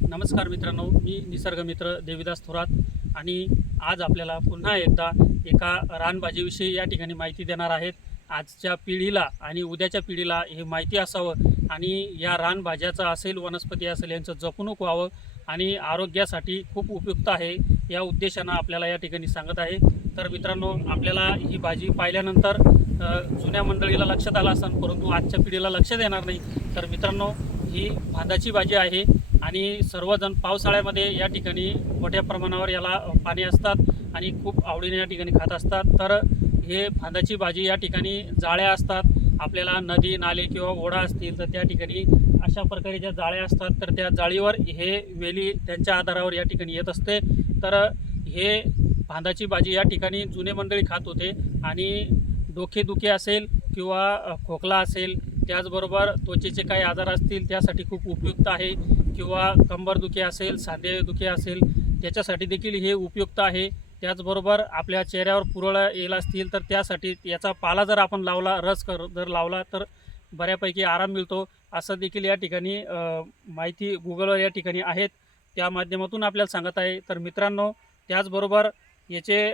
नमस्कार मित्रांनो मी निसर्ग मित्र देविदास थोरात आणि आज आपल्याला पुन्हा एकदा एका रानभाजीविषयी या ठिकाणी माहिती देणार आहेत. आजच्या पिढीला आणि उद्याच्या पिढीला हे माहिती असावं आणि या रानभाज्याचं असेल वनस्पती असेल यांचं जपणूक व्हावं आणि आरोग्यासाठी खूप उपयुक्त आहे या उद्देशानं आपल्याला या ठिकाणी सांगत आहे. तर मित्रांनो आपल्याला ही भाजी पाहिल्यानंतर जुन्या मंडळीला लक्षात आलं असेल परंतु आजच्या पिढीला लक्ष देणार नाही. तर मित्रांनो ही भाताची भाजी आहे. आणि सर्वजण पावसाळ्यामध्ये या ठिकाणी मोठ्या प्रमाणावर याला पाणी असतात आणि खूप आवडीने या ठिकाणी खात असतात. तर हे फांदाची भाजी या ठिकाणी जाळ्या असतात. आपल्याला नदी नाले किंवा ओढा असतील तर त्या ठिकाणी अशा प्रकारे ज्या जाळ्या असतात तर त्या जाळीवर हे वेली त्यांच्या आधारावर या ठिकाणी येत असते. तर हे फांदाची भाजी या ठिकाणी जुने मंडळी खात होते आणि डोकेदुखी असेल किंवा खोकला असेल त्याचबरोबर त्वचेचे काही आजार असतील त्यासाठी खूप उपयुक्त आहे. किंवा कंबरदुखी असेल सांधेदुखी असेल त्याच्यासाठी देखील हे उपयुक्त आहे. त्याचबरोबर आपल्या चेहऱ्यावर पुरळ येईल असतील तर त्यासाठी याचा पाला जर आपण लावला रस कर जर लावला तर बऱ्यापैकी आराम मिळतो. असं देखील या ठिकाणी माहिती गुगलवर या ठिकाणी आहेत. त्या माध्यमातून आपल्याला सांगत आहे. तर मित्रांनो त्याचबरोबर याचे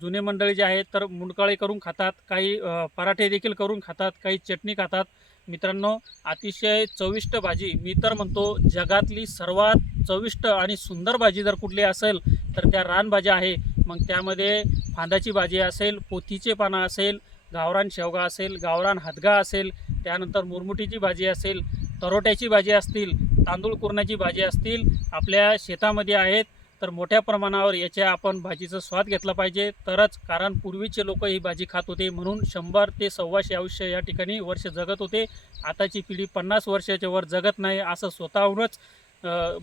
जुने मंडळी जे आहेत तर मुंडकाळे करून खातात काही पराठे देखील करून खातात काही चटणी खातात. मित्रांनो अतिशय चविष्ट भाजी. मी तर म्हणतो जगातली सर्वात चविष्ट आणि सुंदर भाजी जर कुठली असेल तर त्या रानभाज्या आहे. मग त्यामध्ये फांदाची भाजी असेल पोथीचे पानं असेल गावरान शेवगा असेल गावरान हदगा असेल त्यानंतर मुरमुटीची भाजी असेल तरोट्याची भाजी असतील तांदूळ कुरण्याची भाजी असतील आपल्या शेतामध्ये आहेत. तर मोठ्या प्रमाणावर याच्या आपण भाजीचा स्वाद घेतला पाहिजे. तरच कारण पूर्वीचे लोक ही भाजी खात होते. म्हणून शंभर ते सव्वाशे आयुष्य या ठिकाणी वर्ष जगत होते. आताची पिढी पन्नास वर्षाच्या वर जगत नाही असं स्वतःहूनच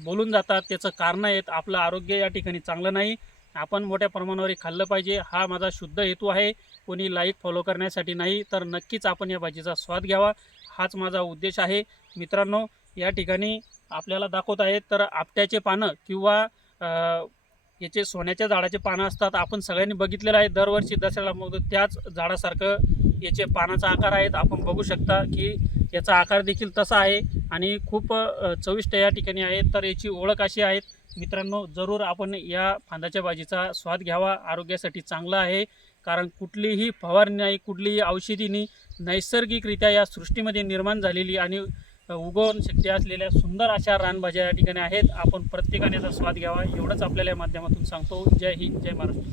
बोलून जातात. त्याचं कारण आहेत आपलं आरोग्य या ठिकाणी चांगलं नाही. आपण मोठ्या प्रमाणावर खाल्लं पाहिजे. हा माझा शुद्ध हेतू आहे. कोणी लाईक फॉलो करण्यासाठी नाही तर नक्कीच आपण या भाजीचा स्वाद घ्यावा. हाच माझा उद्देश आहे. मित्रांनो या ठिकाणी आपल्याला दाखवत आहेत तर आपट्याचे पानं किंवा याचे सोन्याच्या झाडाचे पानं असतात आपण सगळ्यांनी बघितलेलं आहे दरवर्षी दसऱ्याला मग त्याच झाडासारखं याचे पानाचा आकार आहेत. आपण बघू शकता की याचा आकार देखील तसा आहे आणि खूप चविष्ट या ठिकाणी आहे तर याची ओळख अशी आहे मित्रांनो जरूर आपण या फांदाच्या भाजीचा स्वाद घ्यावा. आरोग्यासाठी चांगला आहे. कारण कुठलीही फवारणी नाही कुठलीही औषधी नाही. नैसर्गिकरित्या या सृष्टीमध्ये निर्माण झालेली आणि उगवण शक्ती असलेल्या सुंदर अशा रानभाज्या या ठिकाणी आहेत. आपण प्रत्येकाने याचा स्वाद घ्यावा. एवढंच आपल्याला या माध्यमातून सांगतो. जय हिंद जय महाराष्ट्र.